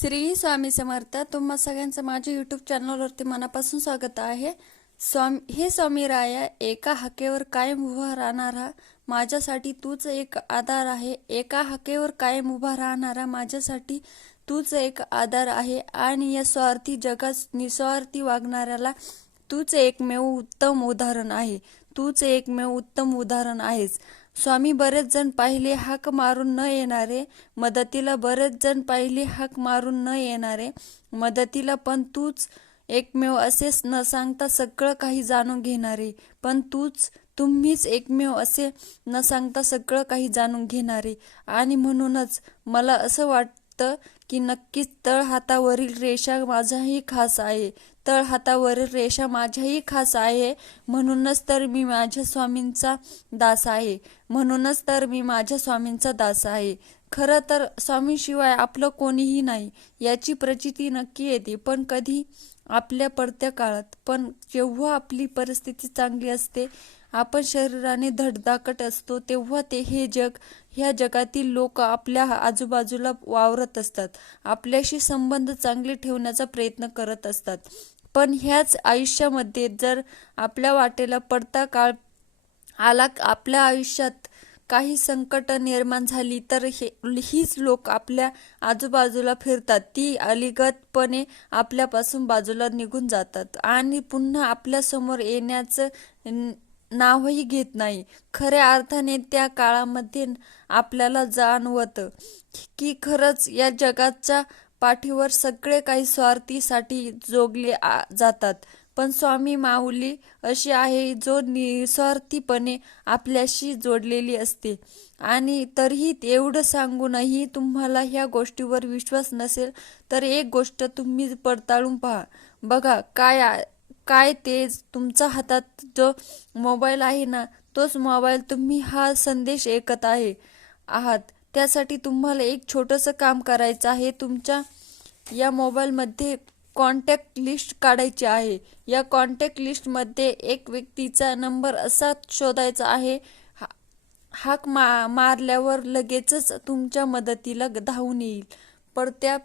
श्री स्वामी समर्थ तुम्हा सगळ्यांचं माझ्या यूट्यूब चॅनलवरती मनापासून स्वागत आहे. स्वामी हे स्वामी राया एका हाकेवर कायम उभा राहणारा माझ्यासाठी तूच एक आधार आहे. एका हाकेवर कायम उभा राहणारा माझ्यासाठी तूच एक आधार आहे. आणि या स्वार्थी जगात निस्वार्थी वागणाऱ्याला तूच एकमेव उत्तम उदाहरण आहे. तूच एकमेव उत्तम उदाहरण आहेस. स्वामी बरेच जण पाहिले हाक मारून न येणारे मदतीला बरेच जण पाहिले हाक मारून न येणारे. मदतीला पण तूच एकमेव असेच न सांगता सगळं काही जाणून घेणारे. पण तूच तुम्हीच एकमेव असे न सांगता सगळं काही जाणून घेणारे. आणि म्हणूनच मला असं वाटतं की नक्कीच तळ हातावरील रेषा माझाही खास आहे. तळ हातावरील रेषा माझ्याही खास आहे. म्हणूनच तर मी माझ्या स्वामींचा दास आहे. म्हणूनच तर मी माझ्या स्वामींचा दास आहे. खरं तर स्वामीशिवाय आपलं कोणीही नाही याची प्रचिती नक्की येते. पण कधी? आपल्या पडत्या काळात. पण जेव्हा आपली परिस्थिती चांगली असते आपण शरीराने धडधाकट असतो तेव्हा ते हे जग ह्या जगातील लोक आपल्या आजूबाजूला वावरत असतात. आपल्याशी संबंध चांगले ठेवण्याचा प्रयत्न करत असतात. पण ह्याच आयुष्यामध्ये जर आपल्या वाटेला पडता काळ आला आपल्या आयुष्यात काही संकट निर्माण झाली तर हे हीच लोक आपल्या आजूबाजूला फिरतात. ती अलिगतपणे आपल्यापासून बाजूला निघून जातात आणि पुन्हा आपल्यासमोर येण्याचं नावही घेत नाही. खऱ्या अर्थाने त्या काळामध्ये आपल्याला जाणवतं की खरंच या जगाचा पाठीवर सगळे काही स्वार्थीसाठी जोगले जातात. पण स्वामी माऊली अशी आहे जो निस्वार्थीपणे आपल्याशी जोडलेली असते. आणि तरीही एवढं सांगूनही तुम्हाला ह्या गोष्टीवर विश्वास नसेल तर एक गोष्ट तुम्ही पडताळून पहा. बघा काय काय ते तुमच्या हातात जो मोबाईल आहे ना तोच मोबाईल तुम्ही हा संदेश ऐकत आहे आहात. त्यासाठी तुम्हाला एक छोटंसं काम करायचं आहे. तुमच्या या मोबाईलमध्ये कॉन्टॅक्ट लिस्ट काढायची आहे. या कॉन्टॅक्ट लिस्टमध्ये एक व्यक्तीचा नंबर असा शोधायचा आहे. हा- हाक मा मारल्यावर लगेचच तुमच्या मदतीला धावून येईल. पडत्या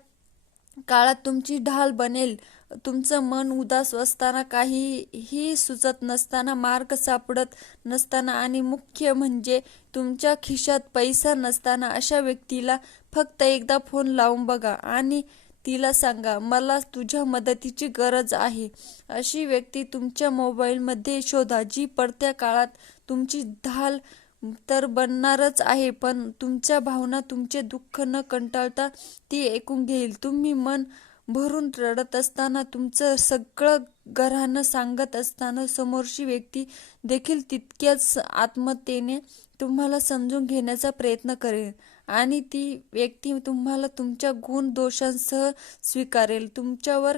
काळात तुमची ढाल बनेल. तुमचं मन उदास असताना काहीही सुचत नसताना मार्ग सापडत नसताना आणि मुख्य म्हणजे तुमच्या खिशात पैसा नसताना अशा व्यक्तीला फक्त एकदा फोन लावून बघा आणि तिला सांगा मला तुझ्या मदतीची गरज आहे. अशी व्यक्ती तुमच्या मोबाईलमध्ये शोधा जी पडत्या काळात तुमची ढाल तर बनणारच आहे पण तुमच्या भावना तुमचे दुःख न कंटाळता ती ऐकून घेईल. तुम्ही मन भरून रडत असताना तुमचं सगळं घरानं सांगत असताना समोरची व्यक्ती देखील तितक्याच आत्मतेने तुम्हाला समजून घेण्याचा प्रयत्न करेल आणि ती व्यक्ती तुम्हाला तुमच्या गुण दोषांसह स्वीकारेल. तुमच्यावर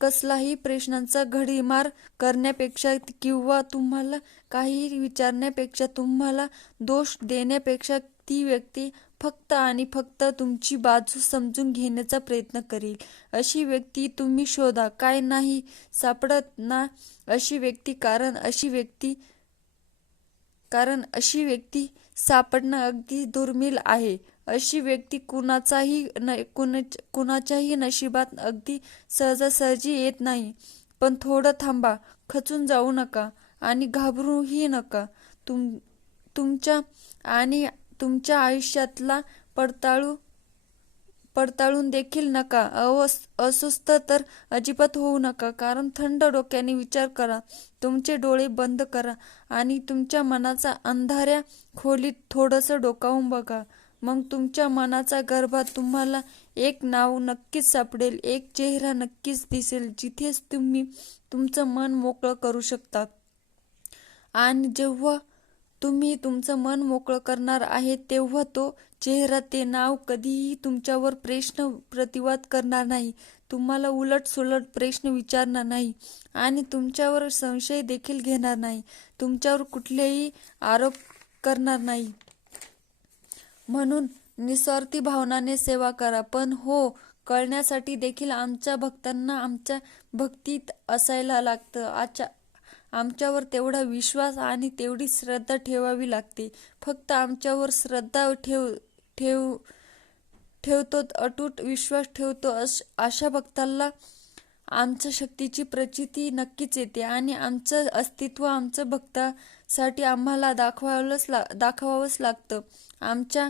कसलाही प्रश्नांचा घडीमार करण्यापेक्षा किंवा तुम्हाला काही विचारण्यापेक्षा तुम्हाला दोष देण्यापेक्षा ती व्यक्ती फक्त आणि फक्त तुमची बाजू समजून घेण्याचा प्रयत्न करेल. अशी व्यक्ती तुम्ही शोधा. काय नाही सापडत ना अशी व्यक्ती. कारण अशी व्यक्ती कारण अशी व्यक्ती सापडणं अगदी दुर्मिळ आहे. अशी व्यक्ती कुणाचाही न कुणाच कुणाच्याही नशिबात अगदी सहजासहजी येत नाही. पण थोडं थांबा. खचून जाऊ नका आणि घाबरूही नका. तुम तुमच्या आणि तुमच्या आयुष्यातला पडताळू पडताळून देखील नका. अवस अस्वस्थ तर अजिबात होऊ नका. कारण थंड डोक्याने विचार करा. तुमचे डोळे बंद करा आणि तुमच्या मनाचा अंधाऱ्या खोलीत थोडंसं डोकावून बघा. मग तुमच्या मनाचा गर्भात तुम्हाला एक नाव नक्कीच सापडेल. एक चेहरा नक्कीच दिसेल. जिथेच तुम्ही तुमचं मन मोकळं करू शकता. आणि जेव्हा तुम्ही तुमचं मन मोकळं करणार आहे तेव्हा तो चेहरा ते नाव कधीही तुमच्यावर प्रश्न प्रतिवाद करणार नाही. तुम्हाला उलट सुलट प्रश्न विचारणार नाही आणि तुमच्यावर संशय देखील घेणार नाही. तुमच्यावर कुठलेही आरोप करणार नाही. म्हणून निस्वार्थी भावनाने सेवा करा. पण हो कळण्यासाठी देखील आमच्या भक्तांना आमच्या भक्तीत असायला लागतं. आचा आमच्यावर तेवढा विश्वास आणि तेवढी श्रद्धा ठेवावी लागते. फक्त आमच्यावर श्रद्धा ठेव ठेव ठेवतो अटूट विश्वास ठेवतो अश अशा भक्ताला आमच्या शक्तीची प्रचिती नक्कीच येते आणि आमचं अस्तित्व आमचं भक्तासाठी आम्हाला दाखवावंच ला दाखवावंच लागतं. आमच्या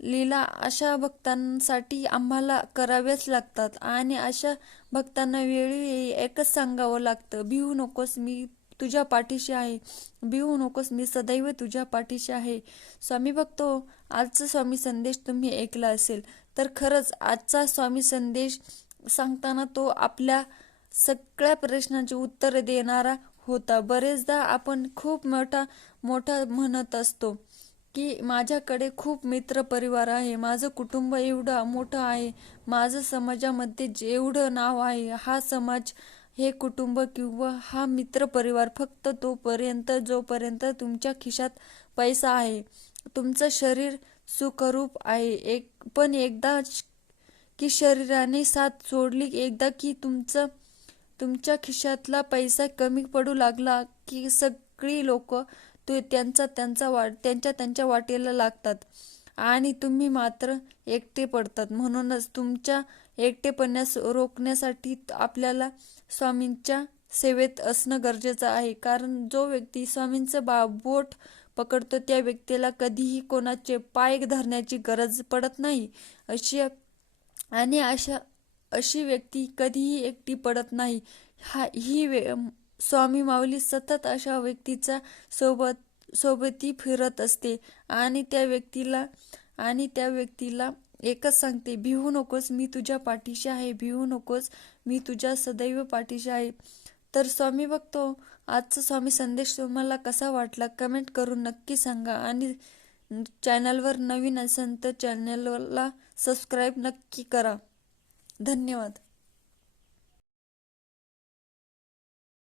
लीला अशा भक्तांसाठी आम्हाला कराव्याच लागतात आणि अशा भक्तांना वेळी एकच सांगावं लागतं भिवू नकोस मी तुझ्या पाठीशी आहे. भिवू नकोस मी सदैव तुझ्या पाठीशी आहे. स्वामी भक्तो आजचा स्वामी संदेश तुम्ही ऐकला असेल. तर खरंच आजचा स्वामी संदेश सांगताना तो आपल्या सगळ्या प्रश्नांची उत्तर देणारा होता. बरेचदा आपण खूप मोठा मोठा म्हणत असतो की माझ्याकडे खूप मित्र परिवार आहे. माझं कुटुंब एवढं मोठं आहे. माझं समाजामध्ये जेवढं नाव आहे हा समाज हे कुटुंब किंवा हा मित्र परिवार फक्त तोपर्यंत जोपर्यंत तुमच्या खिशात पैसा आहे. तुमचं शरीर सुखरूप आहे. एक पण एकदा की शरीराने साथ सोडली एकदा की तुमचं तुमच्या खिशातला पैसा कमी पडू लागला की सगळी लोक ते त्यांचा त्यांचा वाट त्यांच्या त्यांच्या वाटेला लागतात. आणि तुम्ही मात्र एकटे पडतात. म्हणूनच तुमच्या एकटेपणास रोखण्यासाठी आपल्याला स्वामींच्या सेवेत असणं गरजेचं आहे. कारण जो व्यक्ती स्वामींचं बा बोट पकडतो त्या व्यक्तीला कधीही कोणाचे पाय धरण्याची गरज पडत नाही. अशी आणि अशा अशी व्यक्ती कधीही एकटी पडत नाही. हा ही वे स्वामी माऊली सतत अशा व्यक्तीचा सोबत सोबती फिरत असते. आणि त्या व्यक्तीला आणि त्या व्यक्तीला एकच सांगते भिवू नकोस मी तुझ्या पाठीशी आहे. भिवू नकोस मी तुझ्या सदैव पाठीशी आहे. तर स्वामी बघतो आजचा स्वामी संदेश तुम्हाला कसा वाटला? कमेंट करून नक्की सांगा. आणि चॅनलवर नवीन असेल तर चॅनलला सबस्क्राईब नक्की करा. धन्यवाद.